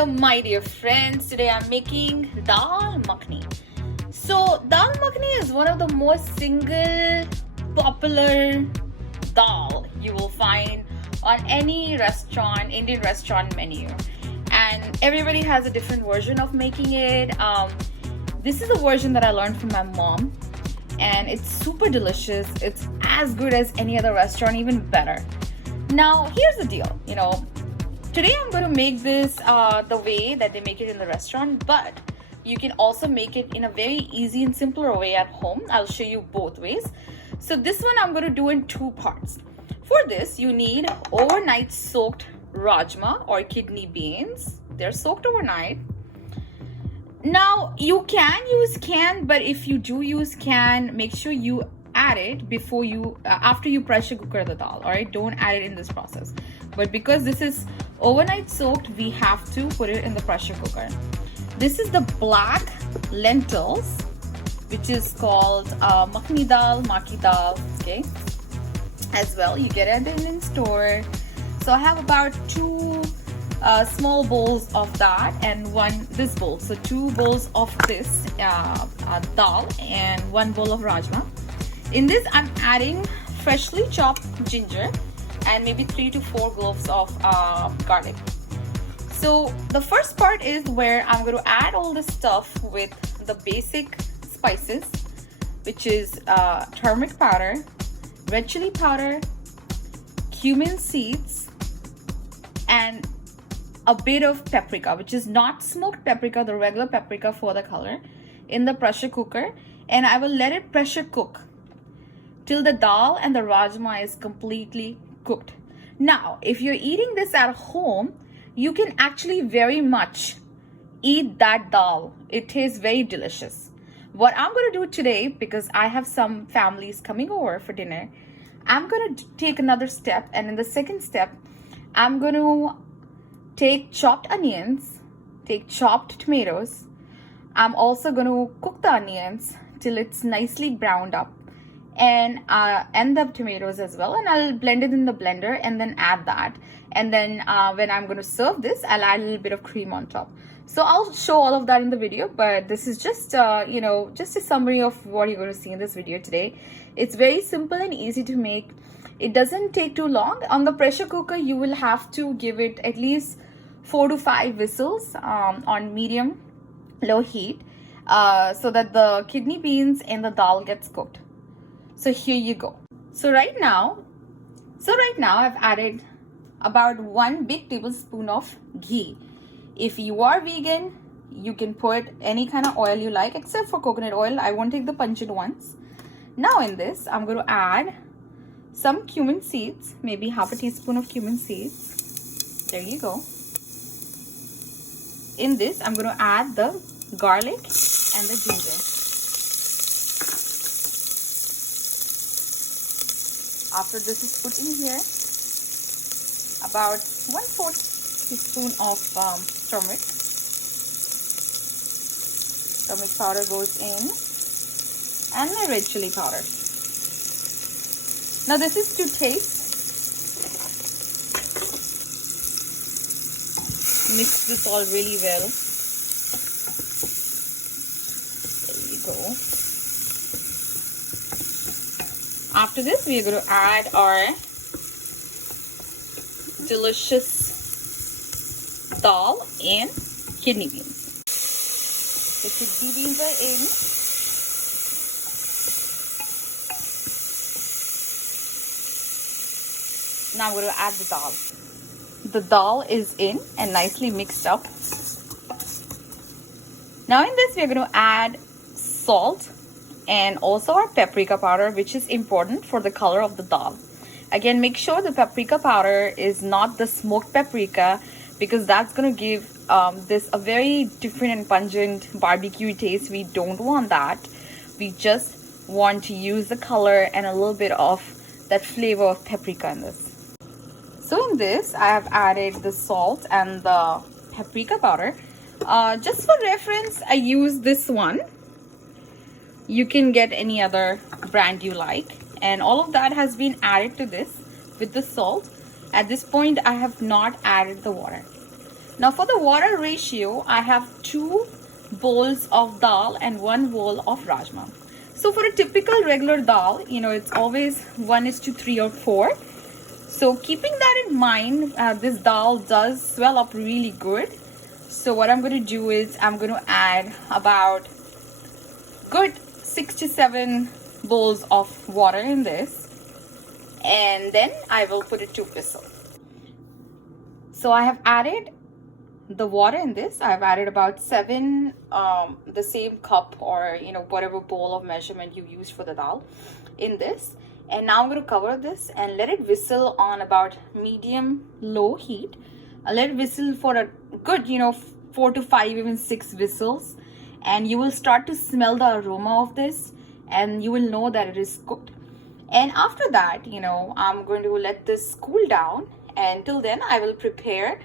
Hello my dear friends, today I'm making Daal Makhni. So Daal Makhni is one of the most single popular dal you will find on any restaurant, Indian restaurant menu. And everybody has a different version of making it. This is a version that I learned from my mom and it's super delicious. It's as good as any other restaurant, even better. Now here's the deal, today I'm going to make this the way that they make it in the restaurant, but you can also make it in a very easy and simpler way at home. I'll show you both ways. So this one I'm going to do in two parts. For this, you need overnight soaked rajma or kidney beans. They're soaked overnight. Now you can use can, but if you do use can, make sure you add it before you after you pressure cooker the dal. All right, don't add it in this process. But because this is overnight soaked, we have to put it in the pressure cooker. This is the black lentils, which is called makhni dal, maki dal. Okay, as well, you get it at the Indian store. So I have about two small bowls of that and this bowl. So two bowls of this dal and one bowl of rajma. In this, I'm adding freshly chopped ginger and maybe 3 to 4 cloves of garlic. So the first part is where I'm going to add all the stuff with the basic spices, which is turmeric powder, red chili powder, cumin seeds, and a bit of paprika, which is not smoked paprika, the regular paprika for the color, in the pressure cooker. And I will let it pressure cook till the dal and the rajma is completely cooked. Now, if you're eating this at home, you can actually very much eat that dal. It tastes very delicious. What I'm going to do today, because I have some families coming over for dinner, I'm going to take another step. And in the second step, I'm going to take chopped onions, take chopped tomatoes. I'm also going to cook the onions till it's nicely browned up, and the tomatoes as well, and I'll blend it in the blender and then add that. And then when I'm going to serve this, I'll add a little bit of cream on top. So I'll show all of that in the video, but this is just just a summary of what you're going to see in this video today. It's very simple and easy to make. It doesn't take too long. On the pressure cooker, you will have to give it at least 4 to 5 whistles on medium low heat so that the kidney beans and the dal gets cooked. So here you go. So right now I've added about 1 big tablespoon of ghee. If you are vegan, you can put any kind of oil you like except for coconut oil. I won't take the pungent ones. Now in this, I'm going to add some cumin seeds, maybe half a teaspoon of cumin seeds. There you go. In this, I'm going to add the garlic and the ginger. After this is put in here, about 1/4 teaspoon of turmeric. Turmeric powder goes in, and my red chili powder. Now this is to taste. Mix this all really well. There you go. After this, we are going to add our delicious dal and kidney beans. The kidney beans are in. Now I'm going to add the dal. The dal is in and nicely mixed up. Now in this, we are going to add salt and also our paprika powder, which is important for the color of the dal. Again, make sure the paprika powder is not the smoked paprika, because that's going to give this a very different and pungent barbecue taste. We don't want that. We just want to use the color and a little bit of that flavor of paprika in this. So in this, I have added the salt and the paprika powder. Just for reference, I use this one. You can get any other brand you like, and all of that has been added to this with the salt. At this point, I have not added the water. Now for the water ratio, I have 2 bowls of dal and 1 bowl of rajma. So for a typical regular dal, it's always 1:3 or 4. So keeping that in mind, this dal does swell up really good. So what I'm going to do is I'm going to add about good 6 to 7 bowls of water in this, and then I will put it to whistle. So I have added the water in this. I've added about 7, the same cup or whatever bowl of measurement you use for the dal in this. And now I'm going to cover this and let it whistle on about medium low heat. I'll let it whistle for a good 4 to 5, even 6 whistles, and you will start to smell the aroma of this and you will know that it is cooked. And after that, I'm going to let this cool down, and till then I will prepare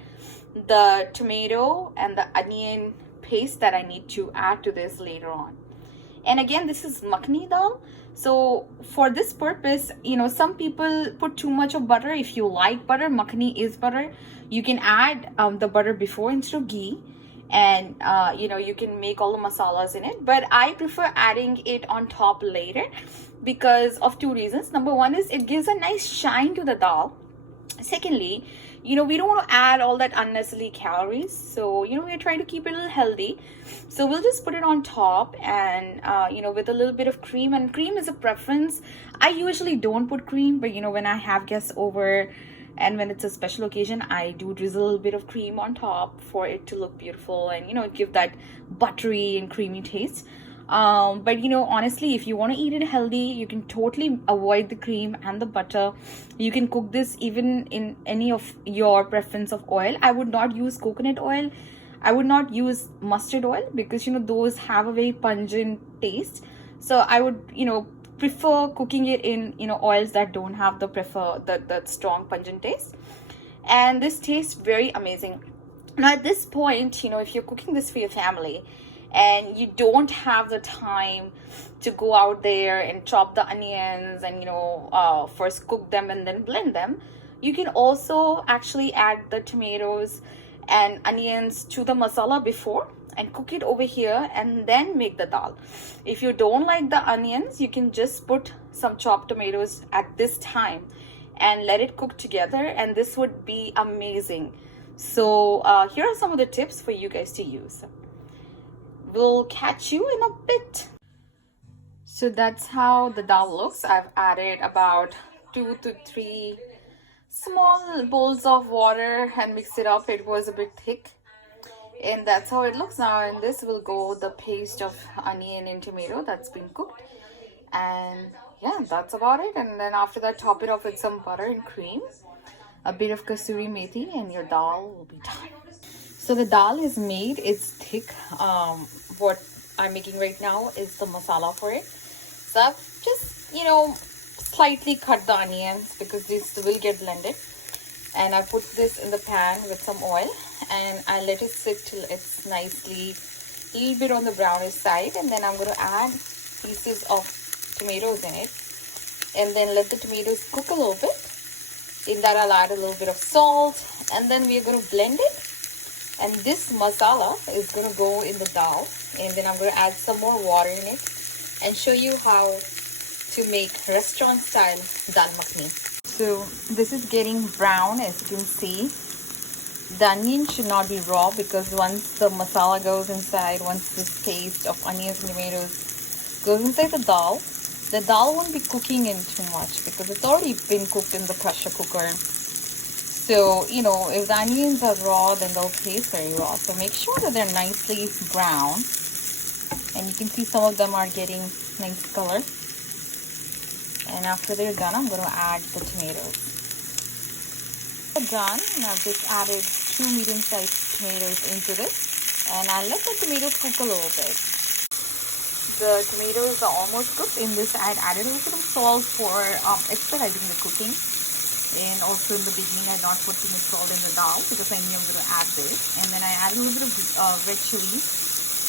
the tomato and the onion paste that I need to add to this later on. And again, this is makhni dal. So for this purpose, some people put too much of butter. If you like butter, makhni is butter. You can add the butter before instead of ghee, and you can make all the masalas in it. But I prefer adding it on top later because of 2 reasons. Number one is it gives a nice shine to the dal. Secondly, we don't want to add all that unnecessary calories, so we're trying to keep it a little healthy. So we'll just put it on top, and with a little bit of cream, and cream is a preference. I usually don't put cream, but when I have guests over and when it's a special occasion, I do drizzle a little bit of cream on top for it to look beautiful and give that buttery and creamy taste. But honestly, if you want to eat it healthy, you can totally avoid the cream and the butter. You can cook this even in any of your preference of oil. I would not use coconut oil. I would not use mustard oil because those have a very pungent taste. So I would prefer cooking it in oils that don't have the strong pungent taste, and this tastes very amazing. Now at this point, if you're cooking this for your family and you don't have the time to go out there and chop the onions and first cook them and then blend them, you can also actually add the tomatoes and onions to the masala before and cook it over here and then make the dal. If you don't like the onions, you can just put some chopped tomatoes at this time and let it cook together, and this would be amazing. So here are some of the tips for you guys to use. We'll catch you in a bit. So that's how the dal looks. I've added about 2 to 3 small bowls of water and mixed it up. It was a bit thick, and that's how it looks now. And this will go the paste of onion and tomato that's been cooked, and yeah, that's about it. And then after that, top it off with some butter and cream, a bit of kasuri methi, and your dal will be done. So the dal is made, it's thick. What I'm making right now is the masala for it. So I've just slightly cut the onions because this will get blended, and I put this in the pan with some oil and I let it sit till it's nicely a little bit on the brownish side, and then I'm going to add pieces of tomatoes in it and then let the tomatoes cook a little bit. In that I'll add a little bit of salt, and then we're going to blend it, and this masala is going to go in the dal, and then I'm going to add some more water in it and show you how to make restaurant style dal makhni. So this is getting brown, as you can see. The onion should not be raw because once the masala goes inside, once this paste of onions and tomatoes goes inside the dal won't be cooking in too much because it's already been cooked in the pressure cooker. So, if the onions are raw, then they'll taste very raw. So make sure that they're nicely brown. And you can see some of them are getting nice color. And after they're done, I'm going to add the tomatoes. They're done, and I've just added 2 medium-sized tomatoes into this. And I'll let the tomatoes cook a little bit. The tomatoes are almost cooked. In this, I had added a little bit of salt for expediting the cooking. And also in the beginning, I not put too much salt in the dal because I knew I'm going to add this. And then I added a little bit of red chili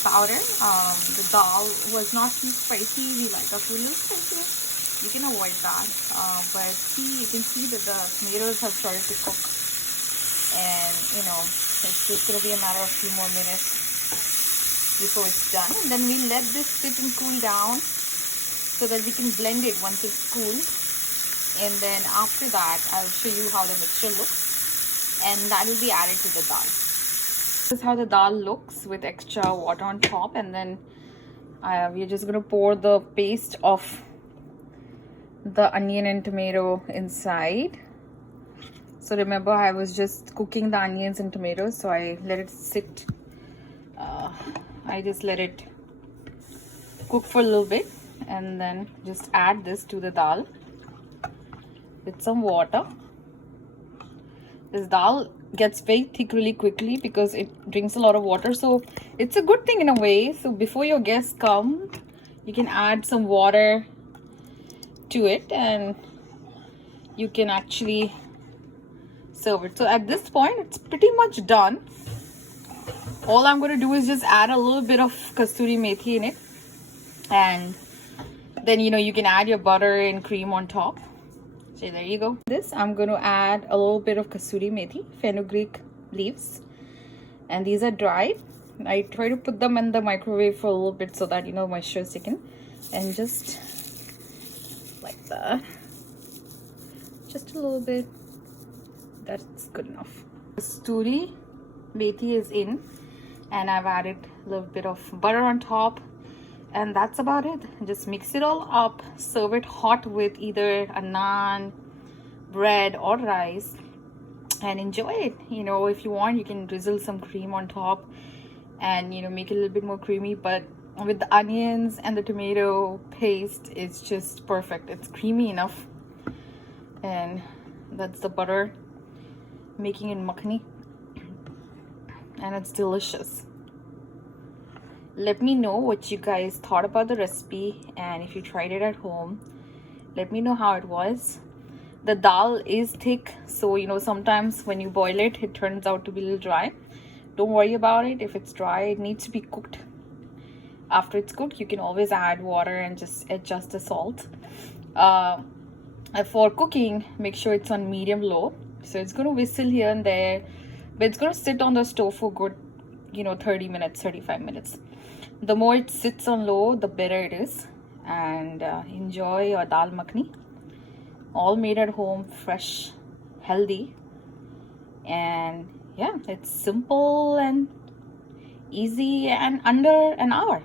powder. The dal was not too spicy. We like our food a little spicy. You can avoid that. But you can see that the tomatoes have started to cook. And, It's just going to be a matter of a few more minutes before it's done. And then we let this sit and cool down so that we can blend it once it's cooled. And then after that, I'll show you how the mixture looks, and that will be added to the dal. This is how the dal looks with extra water on top, and then we're just going to pour the paste of the onion and tomato inside. So remember, I was just cooking the onions and tomatoes, so I let it sit. I just let it cook for a little bit, and then just add this to the dal with some water. This dal gets very thick really quickly because it drinks a lot of water, so it's a good thing in a way. So before your guests come, you can add some water to it and you can actually serve it. So at this point, it's pretty much done. All I'm going to do is just add a little bit of kasuri methi in it, and then you can add your butter and cream on top. So there you go. This, I'm going to add a little bit of kasuri methi, fenugreek leaves, and these are dried. I try to put them in the microwave for a little bit so that moisture is taken, and just like that, just a little bit. That's good enough. Kasuri methi is in, and I've added a little bit of butter on top, and that's about it. Just mix it all up, serve it hot with either a naan, bread or rice, and enjoy it. If you want, you can drizzle some cream on top and make it a little bit more creamy, but with the onions and the tomato paste, it's just perfect. It's creamy enough. And that's the butter making it makhni, and it's delicious. Let me know what you guys thought about the recipe, and if you tried it at home, let me know how it was. The dal is thick, so sometimes when you boil it, it turns out to be a little dry. Don't worry about it. If it's dry, it needs to be cooked. After it's cooked, you can always add water and just adjust the salt. For cooking, make sure it's on medium low. So it's going to whistle here and there, but it's going to sit on the stove for good 30 minutes, 35 minutes. The more it sits on low, the better it is. And enjoy your dal makhni, all made at home, fresh, healthy, and yeah, it's simple and easy and under an hour.